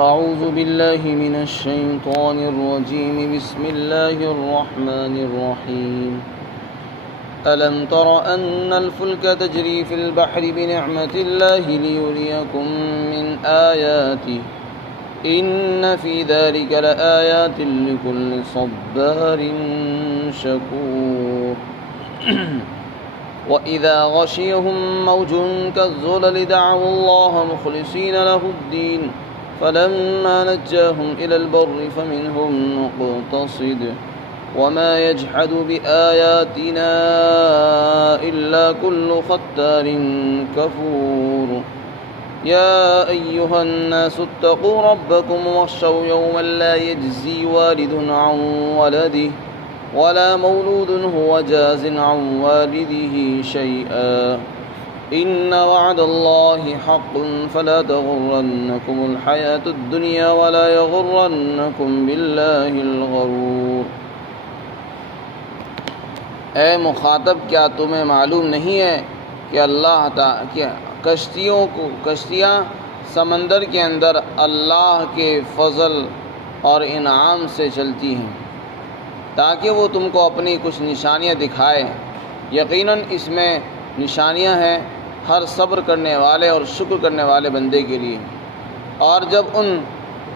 أعوذ بالله من الشيطان الرجيم بسم الله الرحمن الرحيم ألم تر أن الفلك تجري في البحر بنعمة الله ليريكم من آياته إن في ذلك لآيات لكل صبار شكور وإذا غشيهم موج كالظلل دعوا الله مخلصين له الدين فلما نجاهم إلى البر فمنهم مقتصد وما يجحد بآياتنا إلا كل ختار كفور يا أيها الناس اتقوا ربكم واخشوا يوما لا يجزي والد عن ولده ولا مولود هو جاز عن والده شيئا إن وعد الله حق فلا تغرنكم الحياة الدنيا ولا يغرنكم بالله الغرور۔ اے مخاطب، کیا تمہیں معلوم نہیں ہے کہ اللہ تعالی کشتیاں سمندر کے اندر اللہ کے فضل اور انعام سے چلتی ہیں تاکہ وہ تم کو اپنی کچھ نشانیاں دکھائے۔ یقیناً اس میں نشانیاں ہیں ہر صبر کرنے والے اور شکر کرنے والے بندے کے لیے۔ اور جب ان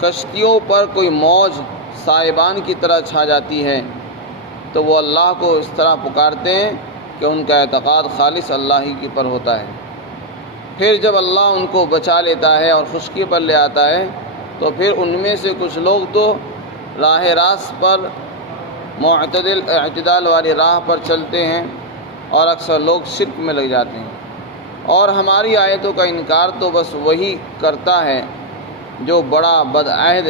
کشتیوں پر کوئی موج سائبان کی طرح چھا جاتی ہے تو وہ اللہ کو اس طرح پکارتے ہیں کہ ان کا اعتقاد خالص اللہ ہی کی پر ہوتا ہے۔ پھر جب اللہ ان کو بچا لیتا ہے اور خشکی پر لے آتا ہے تو پھر ان میں سے کچھ لوگ تو راہ راست پر اعتدال والی راہ پر چلتے ہیں اور اکثر لوگ شرک میں لگ جاتے ہیں۔ اور ہماری آیتوں کا انکار تو بس وہی کرتا ہے جو بڑا بدعہد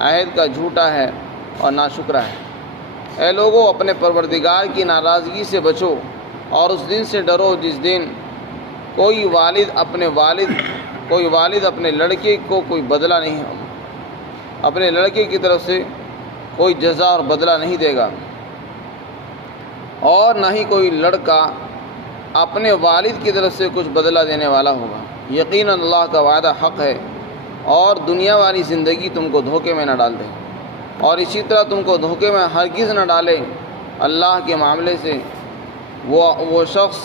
عہد کا جھوٹا ہے اور ناشکرا ہے۔ اے لوگو، اپنے پروردگار کی ناراضگی سے بچو اور اس دن سے ڈرو جس دن کوئی والد اپنے لڑکے کو کوئی بدلہ نہیں، اپنے لڑکے کی طرف سے کوئی جزا اور بدلہ نہیں دے گا، اور نہ ہی کوئی لڑکا اپنے والد کی طرف سے کچھ بدلہ دینے والا ہوگا۔ یقیناً اللہ کا وعدہ حق ہے اور دنیا والی زندگی تم کو دھوکے میں نہ ڈال دے، اور اسی طرح تم کو دھوکے میں ہرگز نہ ڈالے اللہ کے معاملے سے وہ شخص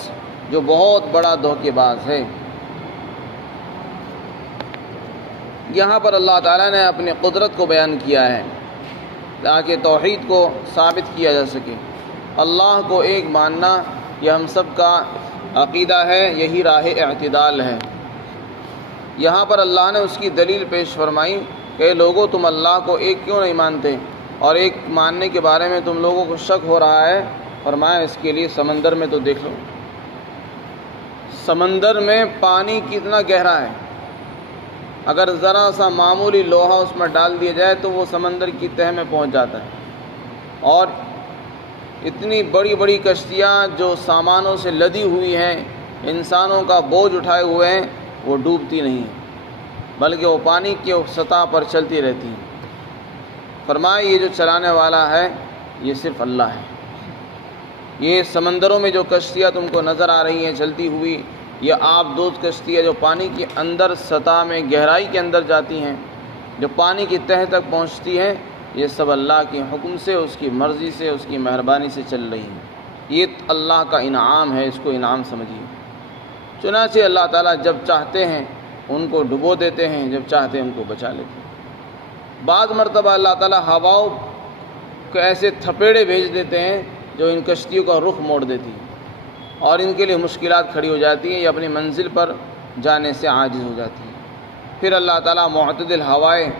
جو بہت بڑا دھوکے باز ہے۔ یہاں پر اللہ تعالیٰ نے اپنی قدرت کو بیان کیا ہے تاکہ توحید کو ثابت کیا جا سکے۔ اللہ کو ایک ماننا یہ ہم سب کا عقیدہ ہے، یہی راہ اعتدال ہے۔ یہاں پر اللہ نے اس کی دلیل پیش فرمائی کہ لوگوں، تم اللہ کو ایک کیوں نہیں مانتے اور ایک ماننے کے بارے میں تم لوگوں کو شک ہو رہا ہے۔ فرمایا اس کے لیے سمندر میں تو دیکھ لو، سمندر میں پانی کتنا گہرا ہے، اگر ذرا سا معمولی لوہا اس میں ڈال دیا جائے تو وہ سمندر کی تہہ میں پہنچ جاتا ہے، اور اتنی بڑی بڑی کشتیاں جو سامانوں سے لدی ہوئی ہیں، انسانوں کا بوجھ اٹھائے ہوئے ہیں، وہ ڈوبتی نہیں ہیں بلکہ وہ پانی کی سطح پر چلتی رہتی ہیں۔ فرمایا یہ جو چلانے والا ہے یہ صرف اللہ ہے۔ یہ سمندروں میں جو کشتیاں تم کو نظر آ رہی ہیں چلتی ہوئی، یہ آبدوز کشتیاں جو پانی کے اندر سطح میں گہرائی کے اندر جاتی ہیں، جو پانی کی تہہ تک پہنچتی ہیں، یہ سب اللہ کے حکم سے، اس کی مرضی سے، اس کی مہربانی سے چل رہی ہیں۔ یہ اللہ کا انعام ہے، اس کو انعام سمجھیے۔ چنانچہ اللہ تعالیٰ جب چاہتے ہیں ان کو ڈبو دیتے ہیں، جب چاہتے ہیں ان کو بچا لیتے ہیں۔ بعض مرتبہ اللہ تعالیٰ ہواؤں کو ایسے تھپیڑے بھیج دیتے ہیں جو ان کشتیوں کا رخ موڑ دیتی ہیں اور ان کے لیے مشکلات کھڑی ہو جاتی ہیں، یہ اپنی منزل پر جانے سے عاجز ہو جاتی ہیں۔ پھر اللہ تعالیٰ معتدل ہوائیں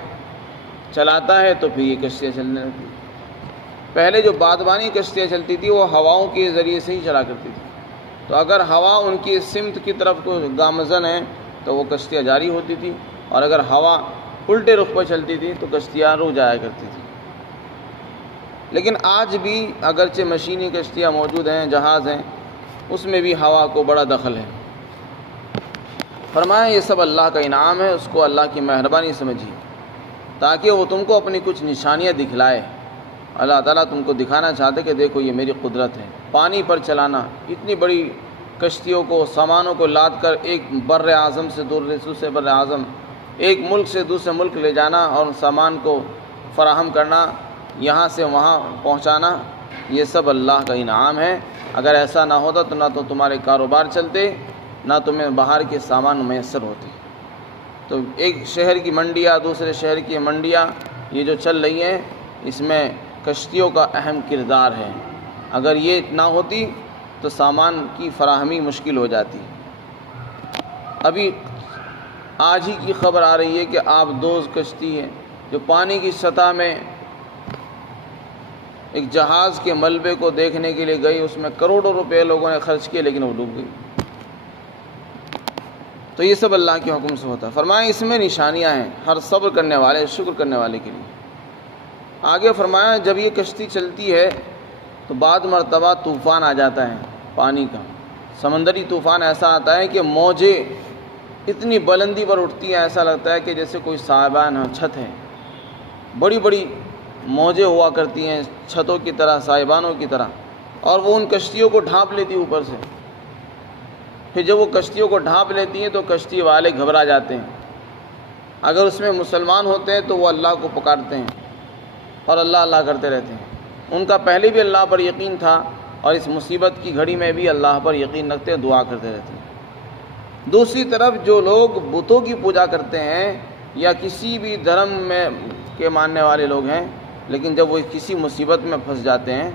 چلاتا ہے تو پھر یہ کشتیاں چلنے لگتی ہیں۔ پہلے جو بادبانی کشتیاں چلتی تھی وہ ہواؤں کے ذریعے سے ہی چلا کرتی تھی، تو اگر ہوا ان کی سمت کی طرف کو گامزن ہے تو وہ کشتیاں جاری ہوتی تھی، اور اگر ہوا الٹے رخ پر چلتی تھی تو کشتیاں رک جایا کرتی تھی۔ لیکن آج بھی اگرچہ مشینی کشتیاں موجود ہیں، جہاز ہیں، اس میں بھی ہوا کو بڑا دخل ہے۔ فرمایا یہ سب اللہ کا انعام ہے، اس کو اللہ کی مہربانی سمجھیے تاکہ وہ تم کو اپنی کچھ نشانیاں دکھلائے۔ اللہ تعالیٰ تم کو دکھانا چاہتے کہ دیکھو یہ میری قدرت ہے۔ پانی پر چلانا، اتنی بڑی کشتیوں کو، سامانوں کو لاد کر ایک بر اعظم سے دوسرے بر اعظم ایک ملک سے دوسرے ملک لے جانا اور سامان کو فراہم کرنا، یہاں سے وہاں پہنچانا، یہ سب اللہ کا انعام ہے۔ اگر ایسا نہ ہوتا تو نہ تو تمہارے کاروبار چلتے، نہ تمہیں باہر کے سامان میسر ہوتے۔ تو ایک شہر کی منڈیاں دوسرے شہر کی منڈیاں یہ جو چل رہی ہیں، اس میں کشتیوں کا اہم کردار ہے۔ اگر یہ نہ ہوتی تو سامان کی فراہمی مشکل ہو جاتی۔ ابھی آج ہی کی خبر آ رہی ہے کہ آبدوز کشتی ہے جو پانی کی سطح میں ایک جہاز کے ملبے کو دیکھنے کے لیے گئی، اس میں کروڑوں روپے لوگوں نے خرچ کیے لیکن وہ ڈوب گئی۔ تو یہ سب اللہ کے حکم سے ہوتا ہے۔ فرمایا اس میں نشانیاں ہیں ہر صبر کرنے والے، شکر کرنے والے کے لیے۔ آگے فرمایا جب یہ کشتی چلتی ہے تو بعض مرتبہ طوفان آ جاتا ہے، پانی کا سمندری طوفان ایسا آتا ہے کہ موجیں اتنی بلندی پر اٹھتی ہیں، ایسا لگتا ہے کہ جیسے کوئی سائبان چھت ہے، بڑی بڑی موجیں ہوا کرتی ہیں چھتوں کی طرح، سائبانوں کی طرح، اور وہ ان کشتیوں کو ڈھانپ لیتی اوپر سے۔ پھر جب وہ کشتیوں کو ڈھانپ لیتی ہیں تو کشتی والے گھبرا جاتے ہیں۔ اگر اس میں مسلمان ہوتے ہیں تو وہ اللہ کو پکارتے ہیں اور اللہ اللہ کرتے رہتے ہیں۔ ان کا پہلے بھی اللہ پر یقین تھا اور اس مصیبت کی گھڑی میں بھی اللہ پر یقین رکھتے ہیں، دعا کرتے رہتے ہیں۔ دوسری طرف جو لوگ بتوں کی پوجا کرتے ہیں یا کسی بھی دھرم میں کے ماننے والے لوگ ہیں، لیکن جب وہ کسی مصیبت میں پھنس جاتے ہیں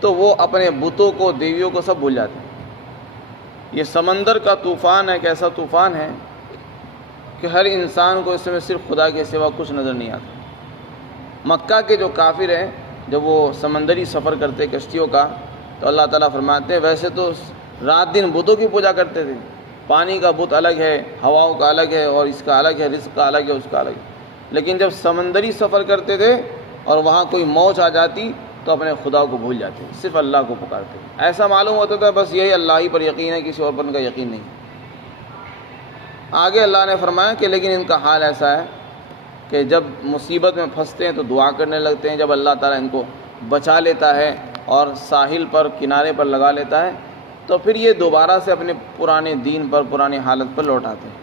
تو وہ اپنے بتوں کو، دیویوں کو سب بھول جاتے ہیں۔ یہ سمندر کا طوفان ایک ایسا طوفان ہے کہ ہر انسان کو اس میں صرف خدا کے سوا کچھ نظر نہیں آتا۔ مکہ کے جو کافر ہیں جب وہ سمندری سفر کرتے کشتیوں کا تو اللہ تعالیٰ فرماتے ہیں ویسے تو رات دن بتوں کی پوجا کرتے تھے، پانی کا بت الگ ہے، ہواؤں کا الگ ہے، اور اس کا الگ ہے، رزق کا الگ ہے، اس کا الگ ہے، لیکن جب سمندری سفر کرتے تھے اور وہاں کوئی موج آ جاتی تو اپنے خدا کو بھول جاتے، صرف اللہ کو پکارتے۔ ایسا معلوم ہوتا تھا بس یہی اللہ ہی پر یقین ہے، کسی اور پر ان کا یقین نہیں۔ آگے اللہ نے فرمایا کہ لیکن ان کا حال ایسا ہے کہ جب مصیبت میں پھنستے ہیں تو دعا کرنے لگتے ہیں، جب اللہ تعالیٰ ان کو بچا لیتا ہے اور ساحل پر، کنارے پر لگا لیتا ہے تو پھر یہ دوبارہ سے اپنے پرانے دین پر، پرانی حالت پر لوٹ آتے ہیں۔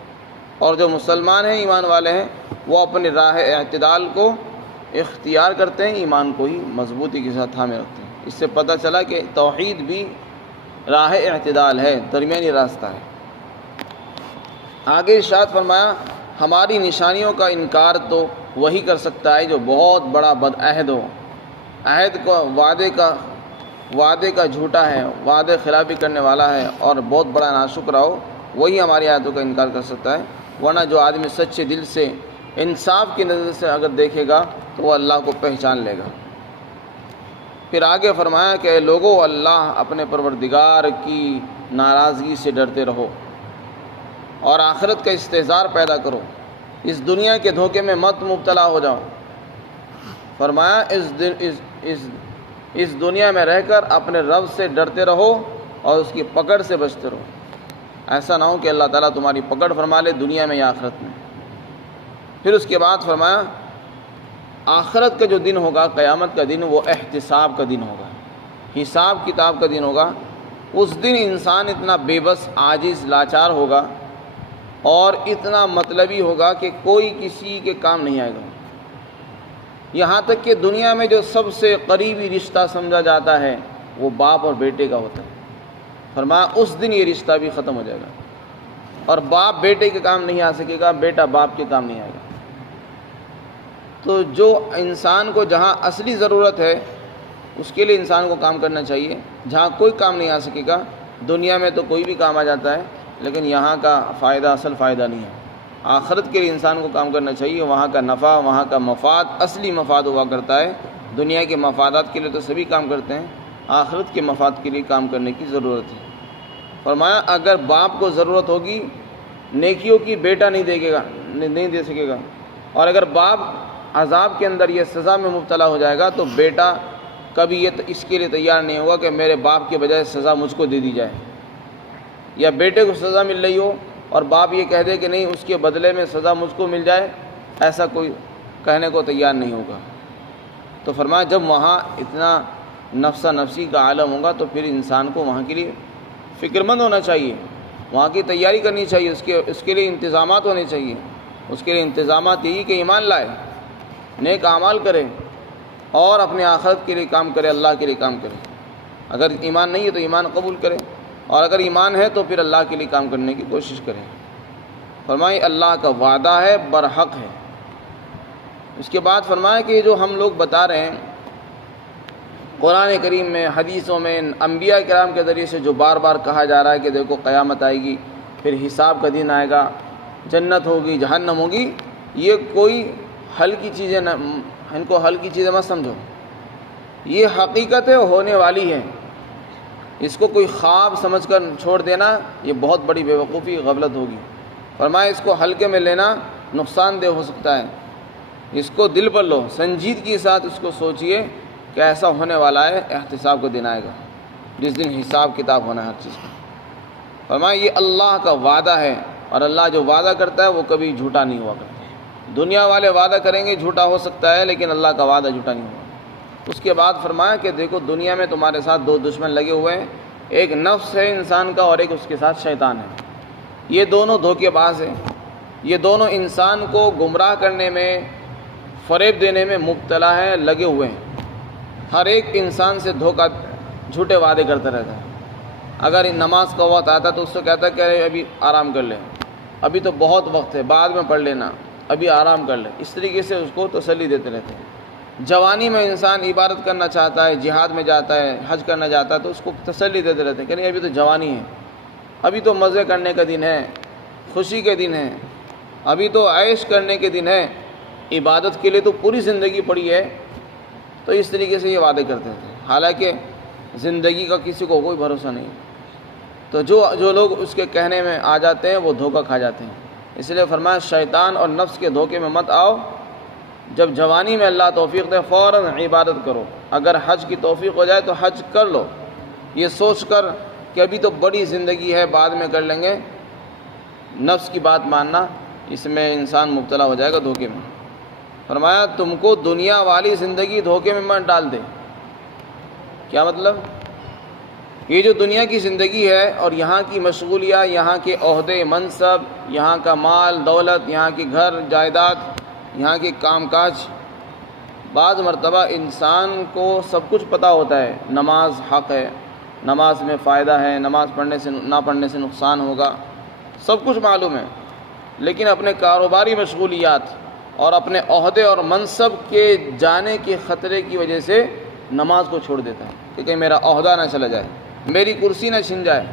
اور جو مسلمان ہیں، ایمان والے ہیں، وہ اپنی راہ اعتدال کو اختیار کرتے ہیں، ایمان کو ہی مضبوطی کے ساتھ تھامے رکھتے ہیں۔ اس سے پتہ چلا کہ توحید بھی راہ اعتدال ہے، درمیانی راستہ ہے۔ آگے ارشاد فرمایا ہماری نشانیوں کا انکار تو وہی کر سکتا ہے جو بہت بڑا بدعہد ہو، عہد کو وعدے کا جھوٹا ہے، وعدے خلافی کرنے والا ہے اور بہت بڑا ناشکرا ہو، وہی ہماری آیتوں کا انکار کر سکتا ہے۔ ورنہ جو آدمی سچے دل سے، انصاف کی نظر سے اگر دیکھے گا تو وہ اللہ کو پہچان لے گا۔ پھر آگے فرمایا کہ اے لوگو، اللہ اپنے پروردگار کی ناراضگی سے ڈرتے رہو اور آخرت کا استحضار پیدا کرو، اس دنیا کے دھوکے میں مت مبتلا ہو جاؤ۔ فرمایا اس دنیا میں رہ کر اپنے رب سے ڈرتے رہو اور اس کی پکڑ سے بچتے رہو۔ ایسا نہ ہو کہ اللہ تعالیٰ تمہاری پکڑ فرما لے دنیا میں یا آخرت میں۔ پھر اس کے بعد فرمایا آخرت کا جو دن ہوگا، قیامت کا دن، وہ احتساب کا دن ہوگا، حساب کتاب کا دن ہوگا۔ اس دن انسان اتنا بے بس، عاجز، لاچار ہوگا اور اتنا مطلبی ہوگا کہ کوئی کسی کے کام نہیں آئے گا۔ یہاں تک کہ دنیا میں جو سب سے قریبی رشتہ سمجھا جاتا ہے وہ باپ اور بیٹے کا ہوتا ہے۔ فرمایا اس دن یہ رشتہ بھی ختم ہو جائے گا اور باپ بیٹے کے کام نہیں آ سکے گا، بیٹا باپ کے کام نہیں آئے گا۔ تو جو انسان کو جہاں اصلی ضرورت ہے اس کے لیے انسان کو کام کرنا چاہیے، جہاں کوئی کام نہیں آ سکے گا، دنیا میں تو کوئی بھی کام آ جاتا ہے لیکن یہاں کا فائدہ اصل فائدہ نہیں ہے۔ آخرت کے لیے انسان کو کام کرنا چاہیے، وہاں کا نفع، وہاں کا مفاد اصلی مفاد ہوا کرتا ہے۔ دنیا کے مفادات کے لیے تو سبھی کام کرتے ہیں، آخرت کے مفاد کے لیے کام کرنے کی ضرورت ہے۔ فرمایا اگر باپ کو ضرورت ہوگی نیکیوں کی، بیٹا نہیں دے سکے گا، اور اگر باپ عذاب کے اندر یہ سزا میں مبتلا ہو جائے گا تو بیٹا کبھی اس کے لیے تیار نہیں ہوگا کہ میرے باپ کے بجائے سزا مجھ کو دے دی جائے، یا بیٹے کو سزا مل رہی ہو اور باپ یہ کہہ دے کہ نہیں اس کے بدلے میں سزا مجھ کو مل جائے، ایسا کوئی کہنے کو تیار نہیں ہوگا۔ تو فرمایا جب وہاں اتنا نفسا نفسی کا عالم ہوگا تو پھر انسان کو وہاں کے لیے فکر مند ہونا چاہیے، وہاں کی تیاری کرنی چاہیے، اس کے لیے انتظامات ہونے چاہیے۔ اس کے لیے انتظامات یہی کہ ایمان لائے، نیک اعمال کرے اور اپنے آخرت کے لیے کام کرے، اللہ کے لیے کام کرے۔ اگر ایمان نہیں ہے تو ایمان قبول کرے، اور اگر ایمان ہے تو پھر اللہ کے لیے کام کرنے کی کوشش کرے۔ فرمائے اللہ کا وعدہ ہے، برحق ہے۔ اس کے بعد فرمایا کہ جو ہم لوگ بتا رہے ہیں قرآن کریم میں، حدیثوں میں، انبیاء کرام کے ذریعے سے جو بار بار کہا جا رہا ہے کہ دیکھو قیامت آئے گی، پھر حساب کا دن آئے گا، جنت ہوگی، جہنم ہوگی، یہ کوئی ہلکی چیزیں نہ، ان کو ہلکی چیزیں مت سمجھو، یہ حقیقت ہے، ہونے والی ہے۔ اس کو کوئی خواب سمجھ کر چھوڑ دینا یہ بہت بڑی بے وقوفی، غفلت ہوگی۔ فرمایا اس کو ہلکے میں لینا نقصان دہ ہو سکتا ہے، اس کو دل پر لو، سنجیدگی کے ساتھ اس کو سوچئے کہ ایسا ہونے والا ہے، احتساب کا دن آئے گا جس دن حساب کتاب ہونا ہے ہر چیز کا۔ فرمایا یہ اللہ کا وعدہ ہے، اور اللہ جو وعدہ کرتا ہے وہ کبھی جھوٹا نہیں ہوا کرتا۔ دنیا والے وعدہ کریں گے جھوٹا ہو سکتا ہے، لیکن اللہ کا وعدہ جھوٹا نہیں ہوا۔ اس کے بعد فرمایا کہ دیکھو دنیا میں تمہارے ساتھ دو دشمن لگے ہوئے ہیں، ایک نفس ہے انسان کا اور ایک اس کے ساتھ شیطان ہے۔ یہ دونوں دھوکے باز ہیں، یہ دونوں انسان کو گمراہ کرنے میں، فریب دینے میں مبتلا ہیں، لگے ہوئے ہیں۔ ہر ایک انسان سے دھوکہ، جھوٹے وعدے کرتا رہتا ہے۔ اگر نماز کا وقت آتا تو اس سے کہتا ہے کہ ابھی آرام کر لے، ابھی تو بہت وقت ہے، بعد میں پڑھ لینا، ابھی آرام کر لے۔ اس طریقے سے اس کو تسلی دیتے رہتے ہیں۔ جوانی میں انسان عبادت کرنا چاہتا ہے، جہاد میں جاتا ہے، حج کرنا چاہتا ہے تو اس کو تسلی دیتے رہتے ہیں کہ نہیں ابھی تو جوانی ہے، ابھی تو مزے کرنے کا دن ہے، خوشی کے دن ہے، ابھی تو عیش کرنے کے دن ہے، عبادت کے لیے تو پوری زندگی پڑی ہے۔ تو اس طریقے سے یہ وعدے کرتے تھے، حالانکہ زندگی کا کسی کو کوئی بھروسہ نہیں۔ تو جو لوگ اس کے کہنے میں آ جاتے ہیں وہ دھوکہ کھا جاتے ہیں۔ اس لیے فرمایا شیطان اور نفس کے دھوکے میں مت آؤ۔ جب جوانی میں اللہ توفیق دے فوراً عبادت کرو، اگر حج کی توفیق ہو جائے تو حج کر لو، یہ سوچ کر کہ ابھی تو بڑی زندگی ہے، بعد میں کر لیں گے۔ نفس کی بات ماننا، اس میں انسان مبتلا ہو جائے گا دھوکے میں۔ فرمایا تم کو دنیا والی زندگی دھوکے میں مت ڈال دے۔ کیا مطلب؟ یہ جو دنیا کی زندگی ہے اور یہاں کی مشغولیاں، یہاں کے عہدے منصب، یہاں کا مال دولت، یہاں کے گھر جائیداد، یہاں کے کام کاج، بعض مرتبہ انسان کو سب کچھ پتہ ہوتا ہے، نماز حق ہے، نماز میں فائدہ ہے، نماز پڑھنے سے نہ پڑھنے سے نقصان ہوگا، سب کچھ معلوم ہے، لیکن اپنے کاروباری مشغولیات اور اپنے عہدے اور منصب کے جانے کے خطرے کی وجہ سے نماز کو چھوڑ دیتا ہے کہ کہیں میرا عہدہ نہ چلا جائے، میری کرسی نہ چھن جائے،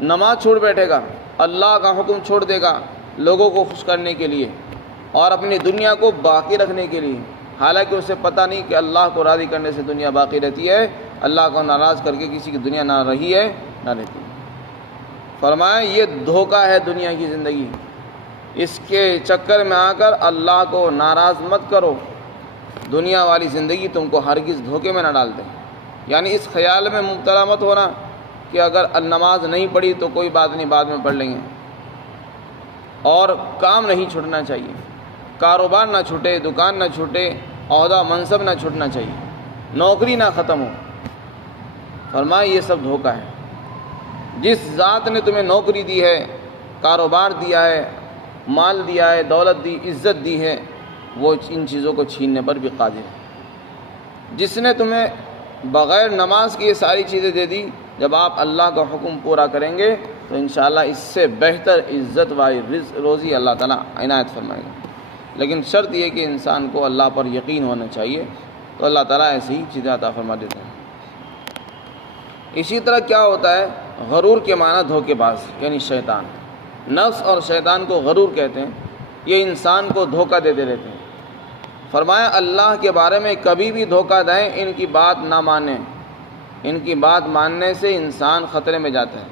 نماز چھوڑ بیٹھے گا، اللہ کا حکم چھوڑ دے گا لوگوں کو خوش کرنے کے لیے اور اپنی دنیا کو باقی رکھنے کے لیے، حالانکہ اسے پتہ نہیں کہ اللہ کو راضی کرنے سے دنیا باقی رہتی ہے، اللہ کو ناراض کر کے کسی کی دنیا نہ رہی ہے نہ رہتی ہے۔ فرمایا یہ دھوکہ ہے دنیا کی زندگی، اس کے چکر میں آ کر اللہ کو ناراض مت کرو، دنیا والی زندگی تم کو ہرگز دھوکے میں نہ ڈال دے۔ یعنی اس خیال میں مبتلا مت ہونا کہ اگر نماز نہیں پڑھی تو کوئی بات نہیں، بعد میں پڑھ لیں گے۔ اور کام نہیں چھوڑنا چاہیے، کاروبار نہ چھوٹے، دکان نہ چھوٹے، عہدہ منصب نہ چھوٹنا چاہیے، نوکری نہ ختم ہو۔ فرمایا یہ سب دھوکہ ہے۔ جس ذات نے تمہیں نوکری دی ہے، کاروبار دیا ہے، مال دیا ہے، دولت دی، عزت دی ہے، وہ ان چیزوں کو چھیننے پر بھی قادر ہے۔ جس نے تمہیں بغیر نماز کی یہ ساری چیزیں دے دی، جب آپ اللہ کا حکم پورا کریں گے تو انشاءاللہ اس سے بہتر عزت والی روزی اللہ تعالیٰ عنایت فرمائے گا۔ لیکن شرط یہ کہ انسان کو اللہ پر یقین ہونا چاہیے، تو اللہ تعالیٰ ایسی ہی چیزیں عطا فرما دیتے ہیں۔ اسی طرح کیا ہوتا ہے، غرور کے معنی دھوکے باز، یعنی شیطان۔ نفس اور شیطان کو غرور کہتے ہیں، یہ انسان کو دھوکہ دیتے رہتے ہیں۔ فرمایا اللہ کے بارے میں کبھی بھی دھوکہ دیں، ان کی بات نہ مانیں، ان کی بات ماننے سے انسان خطرے میں جاتا ہے۔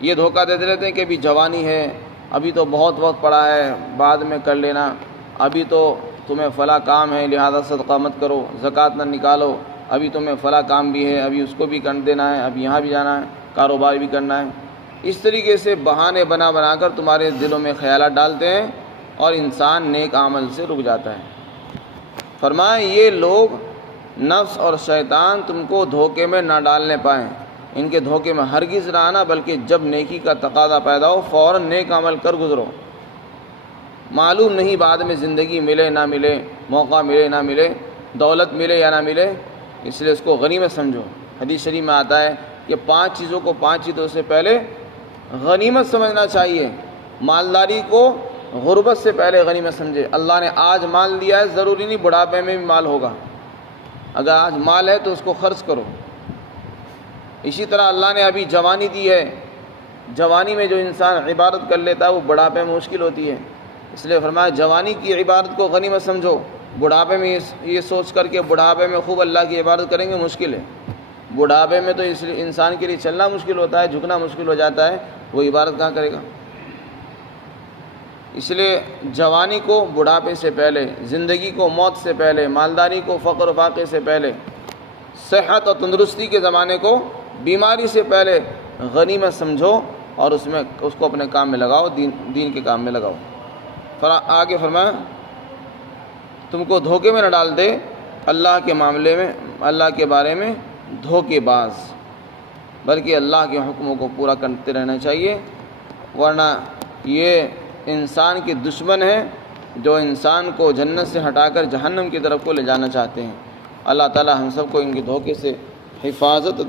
یہ دھوکہ دیتے رہتے ہیں کہ ابھی جوانی ہے، ابھی تو بہت وقت پڑا ہے، بعد میں کر لینا، ابھی تو تمہیں فلاں کام ہے لہذا صدقہ مت کرو، زکوٰۃ نہ نکالو، ابھی تمہیں فلاں کام بھی ہے، ابھی اس کو بھی کر دینا ہے، اب یہاں بھی جانا ہے، کاروبار بھی کرنا ہے۔ اس طریقے سے بہانے بنا کر تمہارے دلوں میں خیالات ڈالتے ہیں اور انسان نیک عمل سے رک جاتا ہے۔ فرمایا یہ لوگ نفس اور شیطان تم کو دھوکے میں نہ ڈالنے پائیں، ان کے دھوکے میں ہرگز نہ آنا، بلکہ جب نیکی کا تقاضا پیدا ہو فوراً نیک عمل کر گزرو۔ معلوم نہیں بعد میں زندگی ملے نہ ملے، موقع ملے نہ ملے، دولت ملے یا نہ ملے، اس لیے اس کو غنیمت سمجھو۔ حدیث شریف میں آتا ہے کہ 5 چیزوں کو 5 چیزوں سے پہلے غنیمت سمجھنا چاہیے۔ مالداری کو غربت سے پہلے غنیمت سمجھے۔ اللہ نے آج مال دیا ہے، ضروری نہیں بڑھاپے میں بھی مال ہوگا، اگر آج مال ہے تو اس کو خرچ کرو۔ اسی طرح اللہ نے ابھی جوانی دی ہے، جوانی میں جو انسان عبادت کر لیتا ہے وہ بڑھاپے میں مشکل ہوتی ہے، اس لیے فرمایا جوانی کی عبادت کو غنیمت سمجھو۔ بڑھاپے میں یہ سوچ کر کے بڑھاپے میں خوب اللہ کی عبادت کریں گے، مشکل ہے۔ بڑھاپے میں تو اس لیے انسان کے لیے چلنا مشکل ہوتا ہے، جھکنا مشکل ہو جاتا ہے، وہ عبادت کہاں کرے گا؟ اس لیے جوانی کو بڑھاپے سے پہلے، زندگی کو موت سے پہلے، مالداری کو فقر و فاقے سے پہلے، صحت اور تندرستی کے زمانے کو بیماری سے پہلے غنیمت سمجھو اور اس کو اپنے کام میں لگاؤ، دین کے کام میں لگاؤ۔ آگے فرمایا تم کو دھوکے میں نہ ڈال دے اللہ کے معاملے میں، اللہ کے بارے میں دھوکے باز، بلکہ اللہ کے حکموں کو پورا کرتے رہنا چاہیے، ورنہ یہ انسان کے دشمن ہیں جو انسان کو جنت سے ہٹا کر جہنم کی طرف کو لے جانا چاہتے ہیں۔ اللہ تعالی ہم سب کو ان کے دھوکے سے حفاظت